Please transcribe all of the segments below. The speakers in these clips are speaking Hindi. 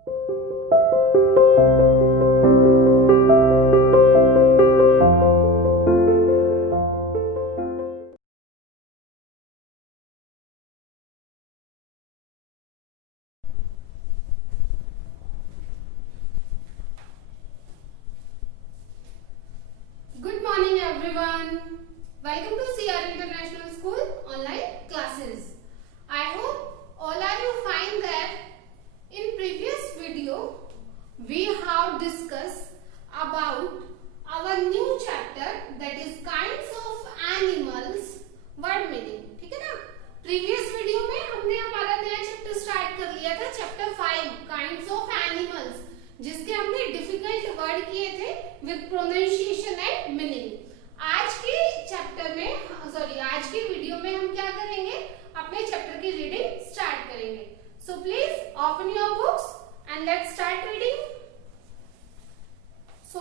Good morning everyone. Welcome to CR International School online classes. I hope all of you find that in previous video we have discussed about our new chapter, that is kinds of animals word meaning. ठीक है ना? प्रीवियस वीडियो में हमने हमारा नया चैप्टर स्टार्ट कर लिया था, चैप्टर 5 काइंड्स ऑफ एनिमल्स, जिसके हमने डिफिकल्ट वर्ड किए थे विद प्रोनाउंसिएशन एंड मीनिंग। आज के चैप्टर में आज की वीडियो में हम क्या करेंगे, अपने चैप्टर की रीडिंग स्टार्ट करेंगे। So please open your books and let's start reading. So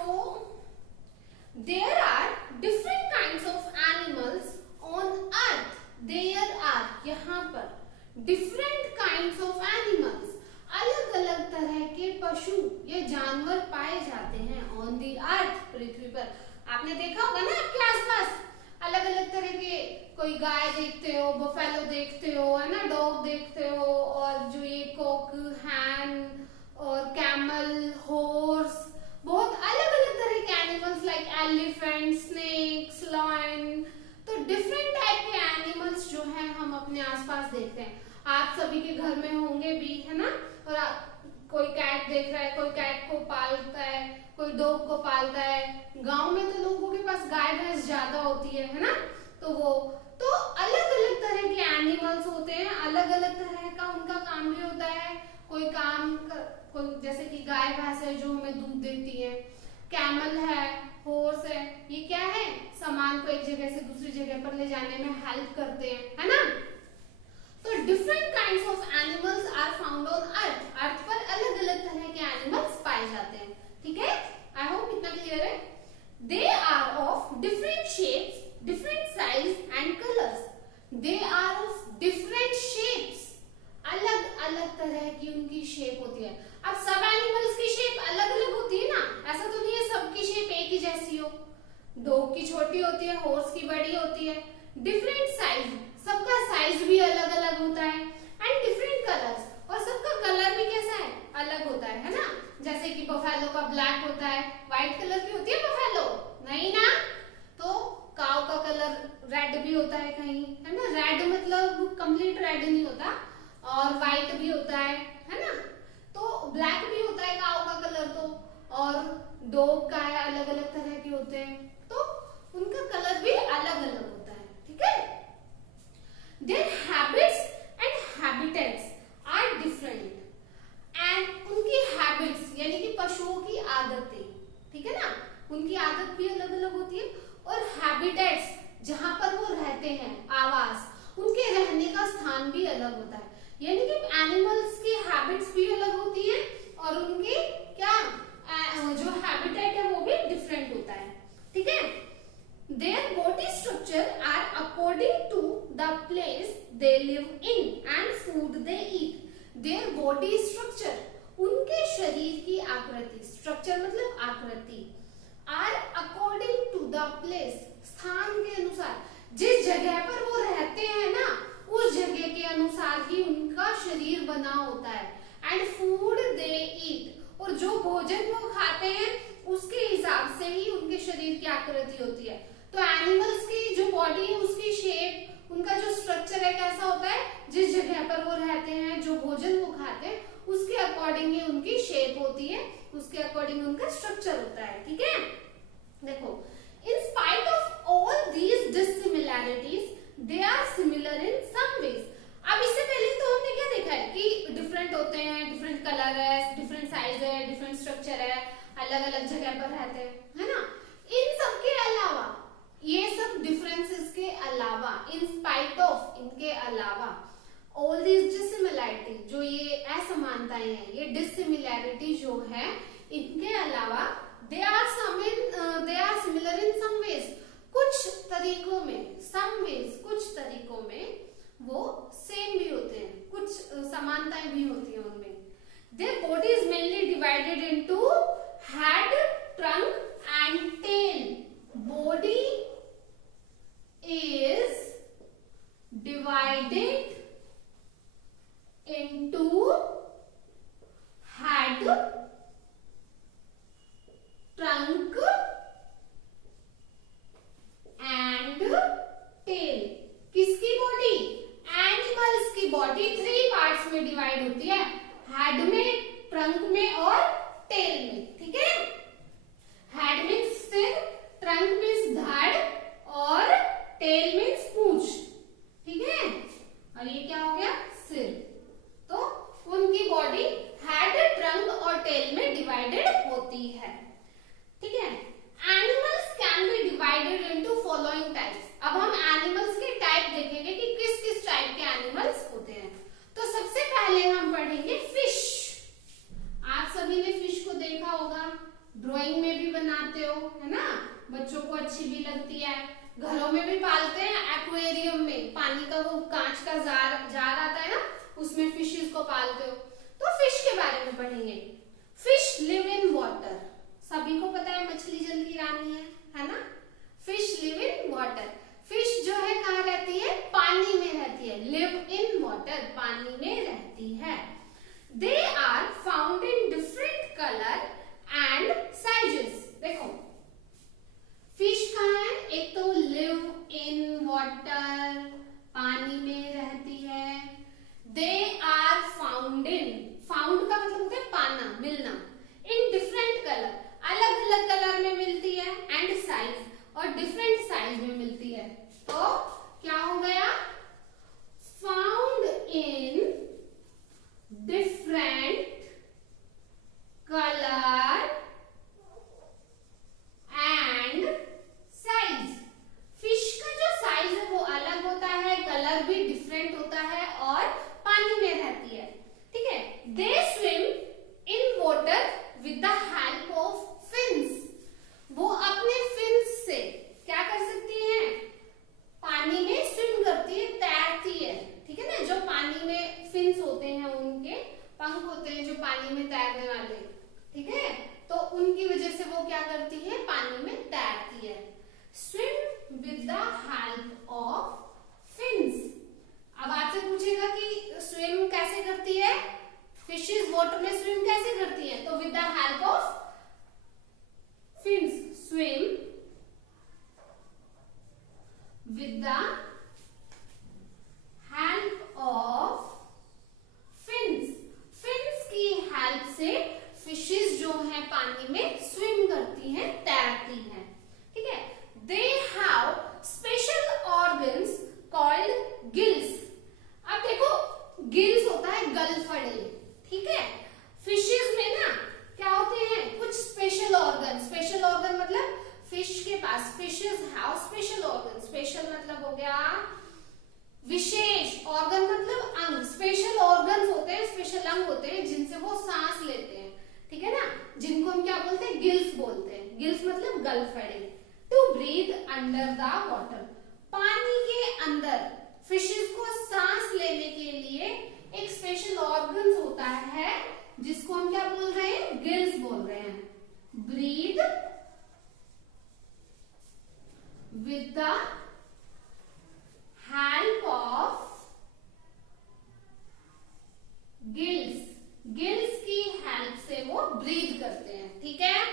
there are different kinds of animals on earth. There are, यहाँ पर डिफरेंट काइंड्स ऑफ एनिमल्स, अलग अलग तरह के पशु या जानवर पाए जाते हैं ऑन दी अर्थ, पृथ्वी पर। आपने देखा होगा ना आपके आसपास अलग अलग तरह के, कोई गाय देखते हो, बफेलो देखते हो, है ना, डॉग देखते हो, और जो ये कॉक, हैन और कैमल, हॉर्स, बहुत अलग अलग तरह के animals like elephant, snakes, lion. तो डिफरेंट टाइप के एनिमल्स जो है हम अपने आसपास देखते हैं। आप सभी के घर में होंगे भी, है ना, और कोई कैट देख रहा है, कोई कैट को पालता है, कोई डॉग को पालता है। गांव में तो लोगों के पास गाय भैंस ज्यादा होती है ना, तो अलग अलग तरह के एनिमल्स होते हैं, अलग अलग तरह का उनका काम भी होता है। कोई जैसे कि गाय भैंस है जो हमें दूध देती है, कैमल है, हॉर्स है, ये क्या है, सामान को एक जगह से दूसरी जगह पर ले जाने में हेल्प करते हैं, है ना। तो different kinds of animals are found on Earth. Earth पर अलग अलग तरह के एनिमल्स पाए जाते हैं, ठीक है। आई होप इतना क्लियर है। They are of different shapes, different size and colours. They are of different shapes, अलग अलग तरह की उनकी शेप होती है। अब सब एनिमल्स की शेप अलग अलग होती है ना, ऐसा तो नहीं है सबकी शेप एक ही जैसी हो। डॉग की छोटी होती है, हॉर्स की बड़ी होती है। डिफरेंट साइज, सबका साइज भी अलग अलग होता है। एंड डिफरेंट कलर्स, और सबका कलर भी कैसा है, अलग होता है ना। जैसे कि बफेलो का ब्लैक होता है, व्हाइट कलर की होती है बफेलो, नहीं ना। तो काऊ का कलर रेड भी होता है कहीं, है ना। रेड मतलब कंप्लीट रेड नहीं होता, और व्हाइट भी होता है ना। तो ब्लैक भी होता है काऊ का कलर तो, और डॉग का है, अलग अलग तरह के होते हैं, तो उनका कलर भी अलग अलग होता है, ठीक है। Their habits and habitats are different, and उनकी habits यानी कि पशुओं की आदतें, ठीक है ना, उनकी आदत भी अलग अलग होती है। और habitats, जहां पर वो रहते हैं, आवास, उनके रहने का स्थान भी अलग होता है। यानी कि एनिमल्स की हैबिट्स भी अलग होती है, और उनके क्या जो हैबिटेट है वो भी डिफरेंट होता है, ठीक है। Their body structure are according to the place they live in and food they eat. Their body structure, उनके शरीर की आकृति, स्ट्रक्चर मतलब आकृति, are according to the place, स्थान के अनुसार, जिस जगह पर वो रहते हैं ना, उस जगह के अनुसार ही उनका शरीर बना होता है। And food they eat, और जो भोजन वो खाते हैं उसके हिसाब से ही उनके शरीर की आकृति होती है। तो एनिमल्स की जो बॉडी है उसकी शेप, उनका जो स्ट्रक्चर है कैसा होता है, जिस जगह पर वो रहते हैं, जो भोजन वो खाते हैं उसके अकॉर्डिंग ही उनकी शेप होती है, उसके अकॉर्डिंग उनका स्ट्रक्चर होता है, ठीक है। देखो, in spite of all these dissimilarities they are similar in some ways. अब इससे पहले तो हमने क्या देखा है कि डिफरेंट होते हैं, डिफरेंट कलर है, डिफरेंट साइज है, डिफरेंट स्ट्रक्चर है, अलग अलग जगह पर रहते हैं, है ना। इन सब के अलावा, ये सब डिफरेंसेस के अलावा, इन स्पाइट ऑफ, इनके अलावा, ऑल दीज डिसिमिलैरिटी, जो ये असमानताएं हैं, ये डिसिमिलैरिटी जो है, इनके अलावा they are similar in some ways, कुछ तरीकों में, सम वेज, कुछ तरीकों में वो सेम भी होते हैं, कुछ समानताएं भी होती हैं उनमें। Their bodies divided into head, trunk and tail. Body is divided into head, trunk and tail. किसकी बॉडी? एनिमल्स की बॉडी 3 पार्ट्स में डिवाइड होती है, हेड में, ट्रंक में और टेल में. ठीक है, हेड मीन्स सिर, ट्रंक मीन्स धड़ और टेल मीन्स पूंछ. ठीक है, और ये क्या हो गया? सिर. तो उनकी बॉडी हेड, ट्रंक और टेल में डिवाइडेड होती है. ठीक है, animals can be divided into following types. अब हम एनिमल्स के टाइप देखेंगे कि किस किस टाइप के एनिमल्स होते हैं. तो सबसे पहले हम पढ़ेंगे फिश. आप सभी ने फिश को देखा होगा, ड्राइंग में भी बनाते हो, है ना, बच्चों को अच्छी भी लगती है. घरों में भी पालते हैं, एक्वेरियम में पानी का वो कांच का जार आता है ना, उसमें फिशेस को पालते हो. तो फिश के बारे में पढ़ेंगे. Fish live in water. सभी को पता है मछली जल की रानी है ना. Fish live in water. Fish जो है कहाँ रहती है? पानी में रहती है. लिव इन वाटर, पानी में रहती है. They are found in different colour and sizes. देखो फिश कहाँ है? एक तो लिव इन वाटर, पानी में रहती है. They are found in, found का मतलब होता है पाना, मिलना. इन डिफरेंट कलर, अलग अलग कलर में मिलती है. एंड साइज, और डिफरेंट साइज में मिलती है. तो क्या हो गया? Found in different colour and size. Fish का जो साइज है वो अलग होता है, कलर भी डिफरेंट होता है और पानी में रहती है. ठीक है, दे swim in water with the help of fins. वो अपने फिन्स से क्या कर सकती हैं? पानी में स्विम करती है, तैरती है. ठीक है ना, जो पानी में फिन्स होते हैं, उनके पंख होते हैं जो पानी में तैरने वाले. ठीक है, तो उनकी वजह से वो क्या करती है? पानी में तैरती है. Swim with the help of fins. अब आपसे पूछेगा कि स्विम कैसे करती है? फिशेस वाटर में स्विम कैसे करती है? तो with the help of fins. Swim with the help of fins. Fins की हेल्प से फिशेस जो है पानी में स्विम करती हैं, तैरती हैं. ठीक है, they have special organs called gills. अब देखो गिल्स होता है गलफड़े. ठीक है, फिशेस में ना क्या होते हैं? कुछ स्पेशल ऑर्गन. स्पेशल ऑर्गन मतलब फिश के पास, fishes have special organ. Special मतलब हो गया विशेष, ऑर्गन मतलब अंग. स्पेशल ऑर्गन्स होते हैं, स्पेशल अंग होते हैं जिनसे वो सांस लेते हैं. ठीक है ना, जिनको हम क्या बोलते हैं? गिल्स बोलते हैं. गिल्स मतलब गलफड़े. To breathe under the water. पानी के अंदर फिशेस को सांस लेने के लिए एक स्पेशल ऑर्गन्स होता है जिसको हम क्या बोल रहे हैं? गिल्स बोल रहे हैं. Breathe with the help of gills. Gills की हेल्प से वो ब्रीथ करते हैं. ठीक है,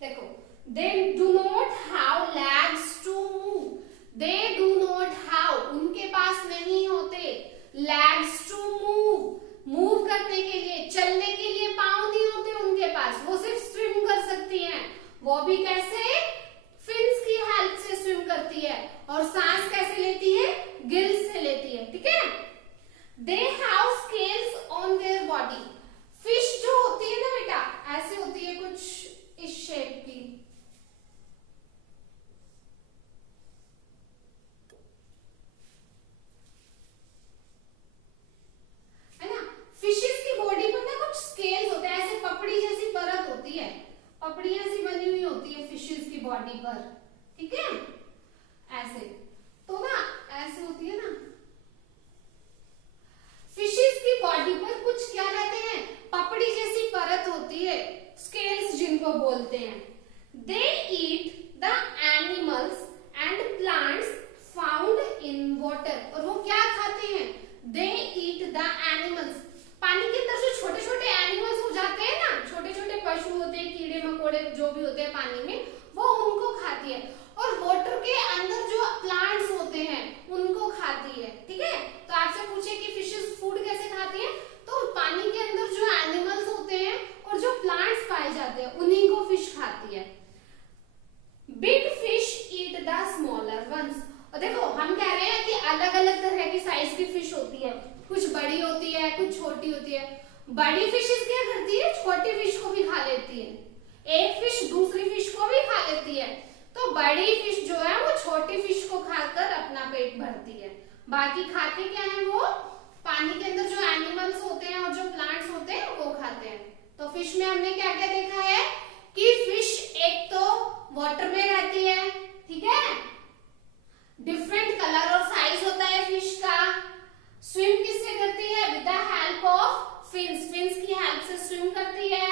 देखो they do not have legs to move. they do not have, उनके पास नहीं होते legs to move. मूव करने के लिए, चलने के लिए पांव नहीं होते उनके पास. वो सिर्फ स्विम कर सकती हैं. वो भी कैसे? फिन्स की हेल्प से स्विम करती है. और सांस कैसे लेती है? गिल्स से लेती है. ठीक है, they have scales on their body. Fish जो होती है ना बेटा, ऐसे होती है कुछ इस शेप की. है ना, फिशेस की बॉडी पर ना कुछ स्केल्स होते हैं, ऐसे पपड़ी जैसी परत होती है, पपड़ियां सी बनी हुई होती है फिशेस की बॉडी पर. ठीक है, ऐसे तो ना ऐसे होती है ना. फिशेस की बॉडी पर कुछ क्या रहते हैं? पपड़ी जैसी परत होती होती है, स्केल्स जिनको बोलते हैं। They eat the animals and plants found in water. और वो क्या खाते हैं? They eat the animals. पानी के अंदर जो छोटे छोटे एनिमल्स हो जाते हैं ना, छोटे छोटे पशु होते हैं, कीड़े मकोड़े जो भी होते हैं पानी में, वो उनको खाती है। और वाटर के अंदर जो प्लांट्स होते हैं उनको खाती है। ठीक है, तो आपसे पूछे कि फिशेस फूड कैसे खाती है, तो पानी के अंदर जो एनिमल्स होते हैं और जो प्लांट्स पाए जाते हैं उन्हीं को फिश खाती है। Big fish eat the smaller once. और देखो हम कह रहे हैं कि अलग अलग तरह की साइज की फिश होती है, कुछ बड़ी होती है, कुछ छोटी होती है। बड़ी फिशेस क्या करती है? छोटी फिश को भी खा लेती है। एक फिश दूसरी फिश को भी खा लेती है। तो बड़ी फिश जो है वो छोटी फिश को खाकर अपना पेट भरती है। बाकी खाते क्या है? वो पानी के अंदर जो एनिमल्स होते हैं और जो प्लांट्स होते हैं वो खाते हैं। तो फिश में हमने क्या क्या देखा है कि फिश एक तो वाटर में रहती है, ठीक है, डिफरेंट कलर और साइज होता है फिश का। स्विम किससे करती है? With the help of fins. Fins की हेल्प से स्विम करती है।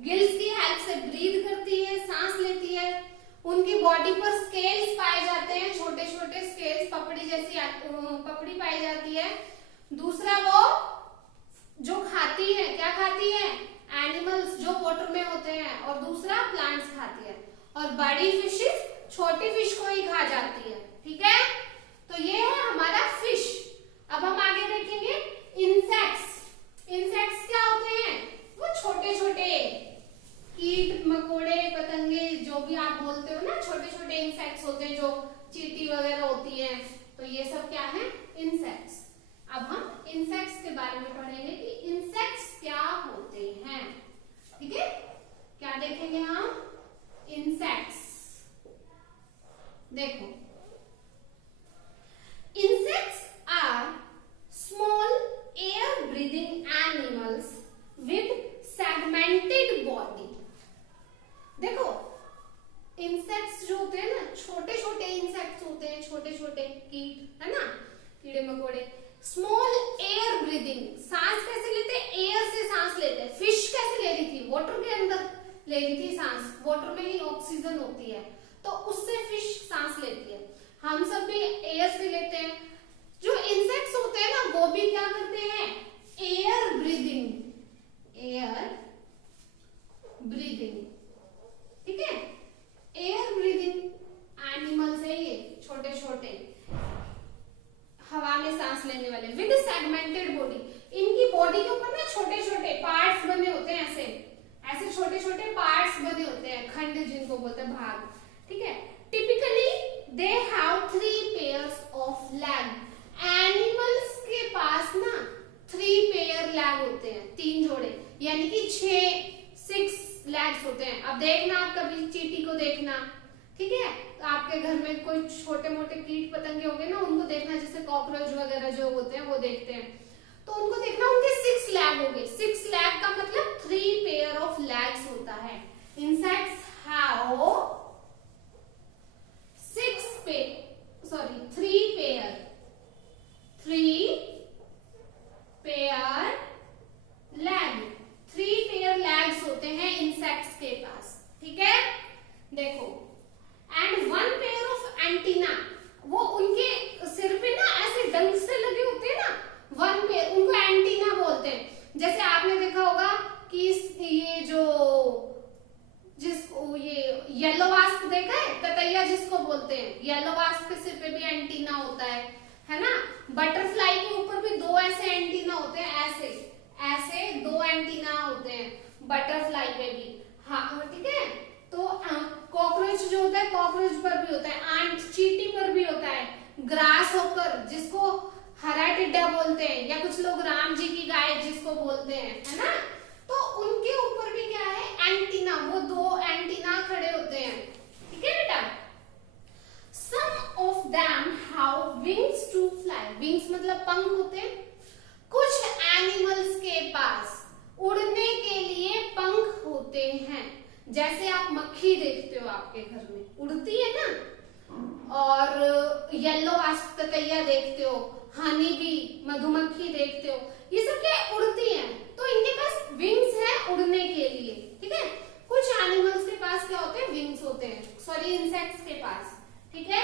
गिल्स की हेल्प से ब्रीथ करती है, सांस लेती है। उनकी बॉडी पर स्केल्स पाए जाते हैं, छोटे छोटे स्केल्स, पपड़ी जैसी पपड़ी पाई जाती है। दूसरा वो जो खाती है, क्या खाती है? एनिमल्स जो वाटर में होते हैं। और दूसरा प्लांट्स खाती है। और बड़ी फिशेस छोटी फिश को ही खा जाती है। ठीक है, तो ये है हमारा फिश। अब हम आगे देखेंगे इंसेक्ट्स। इंसेक्ट्स क्या होते हैं? वो छोटे छोटे कीट मकोड़े पतंगे जो भी आप बोलते हो ना, छोटे छोटे इंसेक्ट्स होते हैं, जो चींटी वगैरह होती हैं। तो ये सब क्या है? इंसेक्ट्स। अब हम इंसेक्ट्स के बारे में पढ़ेंगे कि इंसेक्ट्स क्या होते हैं। ठीक है, क्या देखेंगे हम? इंसेक्ट्स। देखो, insects are small air breathing animals with segmented body। देखो, इंसेक्ट्स जो होते हैं ना, छोटे छोटे इंसेक्ट्स होते हैं, छोटे छोटे कीट, है ना, कीड़े मकोड़े। स्मॉल एयर ब्रीदिंग, सांस कैसे लेते हैं? एयर से सांस लेते हैं। फिश कैसे ले रही थी? वाटर के अंदर ले रही थी सांस, वाटर में ही ऑक्सीजन होती है, तो उससे फिश सांस लेती है। हम सब भी एयर से लेते हैं। जो इंसेक्ट्स होते हैं ना, वो भी क्या करते हैं? Air breathing. एयर ब्रीदिंग, ठीक है, एयर ब्रीदिंग एनिमल्स है ये, छोटे छोटे हवा में सांस लेने वाले, विद सेगमेंटेड बॉडी। इनकी बॉडी के ऊपर ना छोटे छोटे पार्ट्स बने होते हैं, ऐसे ऐसे छोटे छोटे पार्ट्स बने होते हैं, खंड जिनको बोलते हैं, भाग। ठीक है, typically they have 3 pairs of lag. Animals के पास ना 3 पेयर लैग होते हैं, 3 जोड़े, यानी कि 6 लैग्स होते हैं। अब देखना, आप कभी चींटी को देखना, ठीक है, तो आपके घर में कोई छोटे मोटे कीट पतंगे होंगे ना, उनको देखना, जैसे कॉकरोच वगैरह जो होते हैं वो देखते हैं, तो उनको देखना, उनके 6 लैग होंगे। 6 लैग का मतलब 3 पेयर ऑफ लैग्स होता है। इंसेक्ट्स हैव 3 पेयर लैग्स होते हैं इंसेक्ट्स के पास। ठीक है, देखो, एंड 1 पेयर ऑफ एंटीना। वो उनके सिर पे ना ऐसे डंक से लगे होते हैं ना, 1 पेयर, उनको एंटीना बोलते हैं। जैसे आपने देखा होगा कि ये जो जिसको ये येलो वास्प देखा है, ततैया जिसको बोलते हैं, येलो वास्प के सिर पे भी एंटीना होता है ना। बटरफ्लाई के ऊपर भी 2 ऐसे एंटीना होते हैं, ऐसे ऐसे 2 एंटीना होते हैं बटरफ्लाई पे भी। हाँ, ठीक है, तो कॉकरोच जो होता है, कॉकरोच पर भी होता है, आंट चींटी पर भी होता है, ग्रास होकर जिसको हरा टिड्डा बोलते हैं, या कुछ लोग राम जी की गाय जिसको बोलते हैं, है ना, तो उनके ऊपर भी क्या है? एंटीना। वो 2 एंटीना खड़े होते हैं। ठीक है बेटा, some of them have wings to fly। wings मतलब पंख होते हैं। कुछ एनिमल्स के पास उड़ने के लिए पंख होते हैं। जैसे आप मक्खी देखते हो आपके घर में, उड़ती है ना, और येलो वास्प ततैया देखते हो, हनी बी मधुमक्खी देखते हो, ये सब क्या उड़ती हैं। तो इनके पास विंग्स हैं उड़ने के लिए। इंसेक्ट्स के पास, ठीक है।